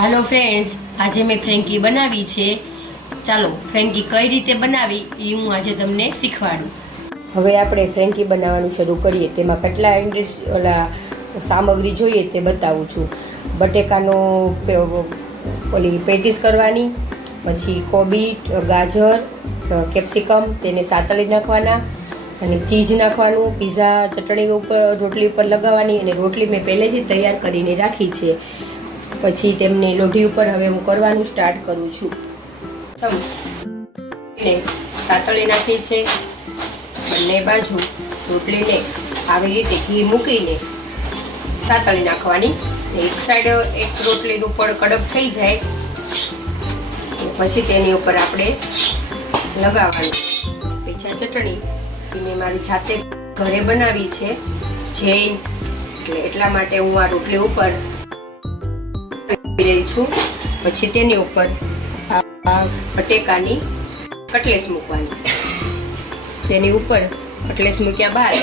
હાલો friends, આજે મેં ફ્રેન્કી બનાવી છે. ચાલો ફ્રેન્કી કઈ રીતે બનાવી એ હું આજે તમને શીખવાડું. હવે આપણે ફ્રેન્કી બનાવવાનું શરૂ કરીએ. તેમાં કેટલા સામગ્રી જોઈએ તે બતાવું છું. બટેકાનો ઓલી પેટીસ કરવાની, પછી કોબી, ગાજર, કેપ્સિકમ તેને સાતળી નાખવાના, અને ચીઝ નાખવાનું, પીઝા ચટણી ઉપર રોટલી ઉપર લગાવવાની. અને રોટલી મેં પહેલેથી તૈયાર કરીને રાખી છે. પછી તેમને લોઢી ઉપર હવે હું કરવાનું સ્ટાર્ટ કરું છું. સાતળી નાખી છે. બંને બાજુ રોટલીને આવી રીતે ઘી મૂકીને સાતળી નાખવાની. એક સાઈડ એક રોટલીનું ઉપર કડક થઈ જાય પછી તેની ઉપર આપણે લગાવવાની પીછા ચટણી. એને મારી જાતે ઘરે બનાવી છે, જૈન, એટલા માટે હું આ રોટલી ઉપર રહી છું. પછી તેની ઉપર બટેકાની કટલેસ મૂકવાની. તેની ઉપર કટલેસ મૂક્યા બાદ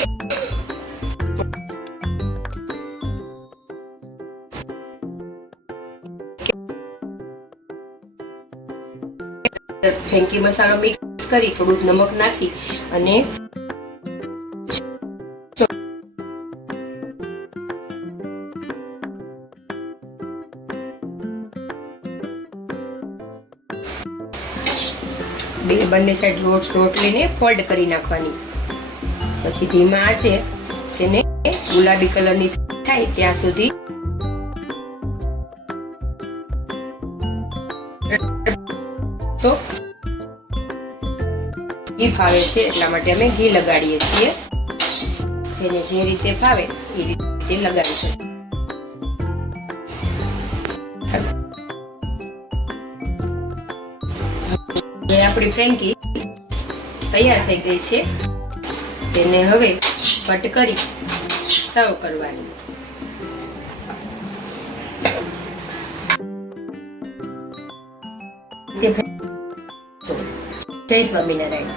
ફ્રેન્કી મસાલો મિક્સ કરી થોડું નમક નાખી અને બંને સાઈડ રોટલીને ફોલ્ડ કરી નાખવાની. પછી ધીમા આંચે તેને ગુલાબી કલરની થાય ત્યાં સુધી તો ઘી ફાવે છે એટલા માટે અમે ઘી લગાડીએ છીએ. જેને જે રીતે ફાવે એ રીતે લગાડી શકીએ. આપણી ફ્રેન્કી તૈયાર થઈ ગઈ છે. તેને હવે કટ કરી સર્વ કરવાની. જય સ્વામિનારાયણ.